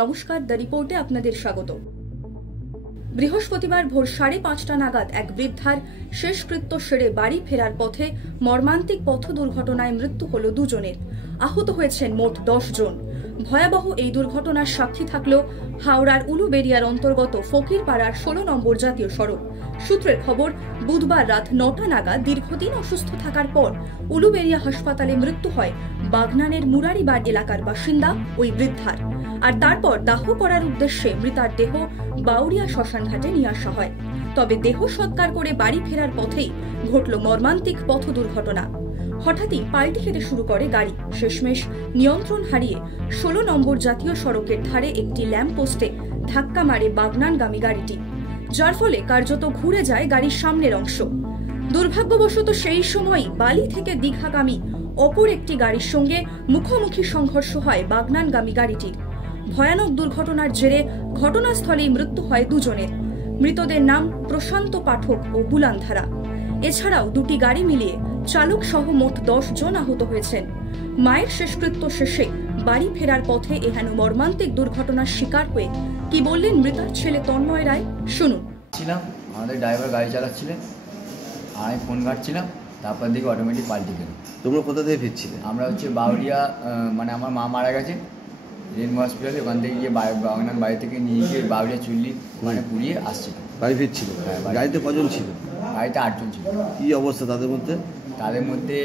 নমস্কার, দ্য রিপোর্টে আপনাদের স্বাগত। বৃহস্পতিবার ভোর 5:30 নাগাদ এক বৃদ্ধার শেষকৃত্য সেরে বাড়ি ফেরার পথে মর্মান্তিক পথ দুর্ঘটনায় মৃত্যু হল দুজনের। আহত হয়েছেন মোট 10 জন। ভয়াবহ এই দুর্ঘটনার সাক্ষী থাকলো হাওড়ার উলুবেড়িয়ার অন্তর্গত ফকিরপাড়ার 16 নম্বর জাতীয় সড়ক। সূত্রের খবর, বুধবার রাত 9টা নাগাদ দীর্ঘদিন অসুস্থ থাকার পর উলুবেড়িয়া হাসপাতালে মৃত্যু হয় বাগনানের মুরারিবাড় এলাকার বাসিন্দা ওই বৃদ্ধার। আর তারপর দাহ করার উদ্দেশ্যে মৃতার দেহ বাউরিয়া শ্মশানঘাটে নিয়ে আসা হয়। তবে দেহ সৎকার করে বাড়ি ফেরার পথেই ঘটল মর্মান্তিক পথ দুর্ঘটনা। হঠাৎই পাল্টি খেতে শুরু করে গাড়ি। শেষমেশ নিয়ন্ত্রণ হারিয়ে 16 নম্বর জাতীয় সড়কের ধারে একটি ল্যাম্পপোস্টে ধাক্কা মারে বাগনানগামী গাড়িটি, যার ফলে কার্যত ঘুরে যায় গাড়ির সামনের অংশ। দুর্ভাগ্যবশত সেই সময়ই বালি থেকে দীঘাগামী অপর একটি গাড়ির সঙ্গে মুখোমুখি সংঘর্ষ হয় বাগনানগামী গাড়িটির। ভয়ানক দুর্ঘটনার জেরে ঘটনাস্থলেই মৃত্যু হয় দুজনের। মৃতদের নাম প্রশান্ত পাঠক ও বুলানধারা। এছাড়াও দুটি গাড়ি মিলিয়ে চালক সহ মোট 10 জন আহত হয়েছেন। মায়ের শেষকৃত্য শেষে বাড়ি ফেরার পথে এহেন মর্মান্তিক দুর্ঘটনার শিকার হয়ে কি বললেন মৃতার ছেলে তন্ময় রায়, শুনুন। আমাদের ড্রাইভার গাড়ি চালাচ্ছিলেন, আমি ফোন ঘাটছিলাম, তারপর দিকে অটোমেটিক পাল্টি গেল। তোমরা কোথা থেকে ফিরছিলে? আমরা বাউরিয়া, মানে আমার মা মারা গেছে রেনবো হসপিটালে, ওখান থেকে গিয়ে বাগনান বাড়ি থেকে নিয়ে গিয়ে বাউরিয়া চুল্লি পুড়িয়ে আসছে। বাড়ি ফিরছিল? হ্যাঁ। গাড়িতে কজন ছিল? গাড়িতে 8 জন ছিল। কী অবস্থা তাদের মধ্যে? তাদের মধ্যে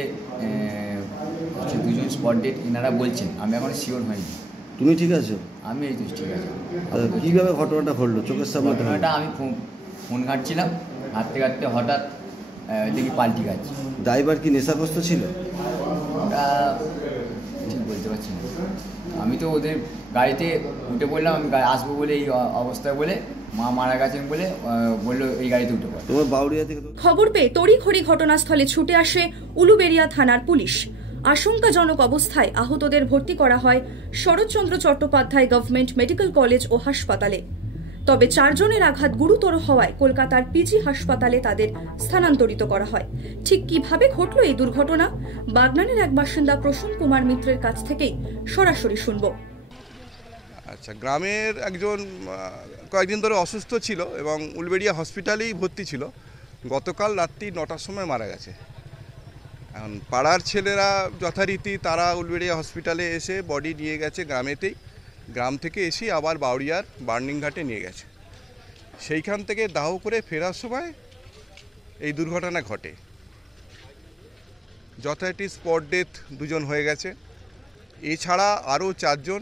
2 জন স্পট ডেড এনারা বলছেন, আমি এখন শিওর হয়নি। তুমি ঠিক আছো? আমি এই তো ঠিক আছে। কীভাবে ঘটনাটা ঘটলো চোখের সামনে? ঘটনাটা আমি ফোন ঘাটছিলাম, ঘাটতে ঘাটতে হঠাৎ দেখি পাল্টি গাচ্ছে। ড্রাইভার কি নেশাগ্রস্ত ছিল? ওটা ঠিক বলতে পারছি না। আমি তো ওদের গাড়িতে উঠে পড়লাম, আমি আসবো বলে এই অবস্থায় বলে মা মারা গেছেন বলে বললো এই গাড়িতে উঠে পড়ে। তোমার বাউরিয়া থেকে খবর পেয়ে তড়িঘড়ি ঘটনাস্থলে ছুটে আসে উলুবেড়িয়া থানার পুলিশ। আশঙ্কাজনক অবস্থায় আহতদের ভর্তি করা হয় Sarat Chandra Chattopadhyay government medical college ও হাসপাতালে। তবে 4 জনের আঘাত গুরুতর হওয়ায় কলকাতার পিজি হাসপাতালে তাদের স্থানান্তরিত করা হয়। ঠিক কিভাবে ঘটল এই দুর্ঘটনা, বাগনানের এক বাসিন্দা প্রসূন কুমার মিত্রের কাছ থেকেই সরাসরি শুনব। আচ্ছা, গ্রামের একজন কয়েকদিন ধরে অসুস্থ ছিল এবং উলবেড়িয়া হসপিটালেই ভর্তি ছিল। গতকাল রাত্রি 9টার সময় মারা গেছে। এখন পাড়ার ছেলেরা যথারীতি তারা উলবেড়িয়া হসপিটালে এসে বডি নিয়ে গেছে গ্রামেতেই। গ্রাম থেকে এসে আবার বাউরিয়ার বার্নিং ঘাটে নিয়ে গেছে। সেইখান থেকে দাহ করে ফেরার সময় এই দুর্ঘটনা ঘটে। যথারীতি স্পট ডেথ 2 জন হয়ে গেছে। এছাড়া আরও 4 জন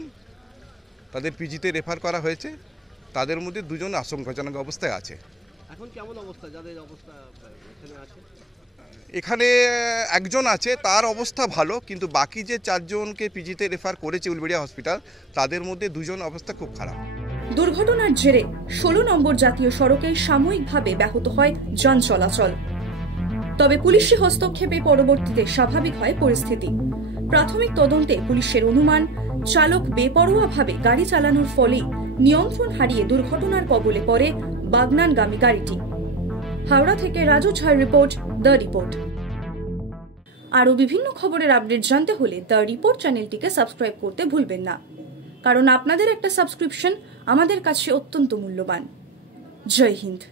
তাদের পিজিতে রেফার করা হয়েছে। তাদের মধ্যে 2 জন আশঙ্কাজনক অবস্থায় আছে। এখন কেমন অবস্থা যাদের অবস্থা এখানে আছে? এখানে 1 জন আছে, তার অবস্থা ভালো, কিন্তু বাকি যে 4 জনকে পিজিতে রেফার করেছে উলবেড়িয়া হসপিটাল, তাদের মধ্যে 2 জন অবস্থা খুব খারাপ। দুর্ঘটনার জেরে 16 নম্বর জাতীয় সড়কে সাময়িকভাবে ব্যাহত হয় যান চলাচল। তবে পুলিশি হস্তক্ষেপে পরবর্তীতে স্বাভাবিক হয় পরিস্থিতি। প্রাথমিক তদন্তে পুলিশের অনুমান, চালক বেপরোয়াভাবে গাড়ি চালানোর ফলেই নিয়ন্ত্রণ হারিয়ে দুর্ঘটনার কবলে পড়ে বাগনানগামী গাড়িটি। হাওড়া থেকে রাজু ঝার রিপোর্ট, দ্য রিপোর্ট। আরও বিভিন্ন খবরের আপডেট জানতে হলে দ্য রিপোর্ট চ্যানেলটিকে সাবস্ক্রাইব করতে ভুলবেন না, কারণ আপনাদের একটা সাবস্ক্রিপশন আমাদের কাছে অত্যন্ত মূল্যবান। জয় হিন্দ।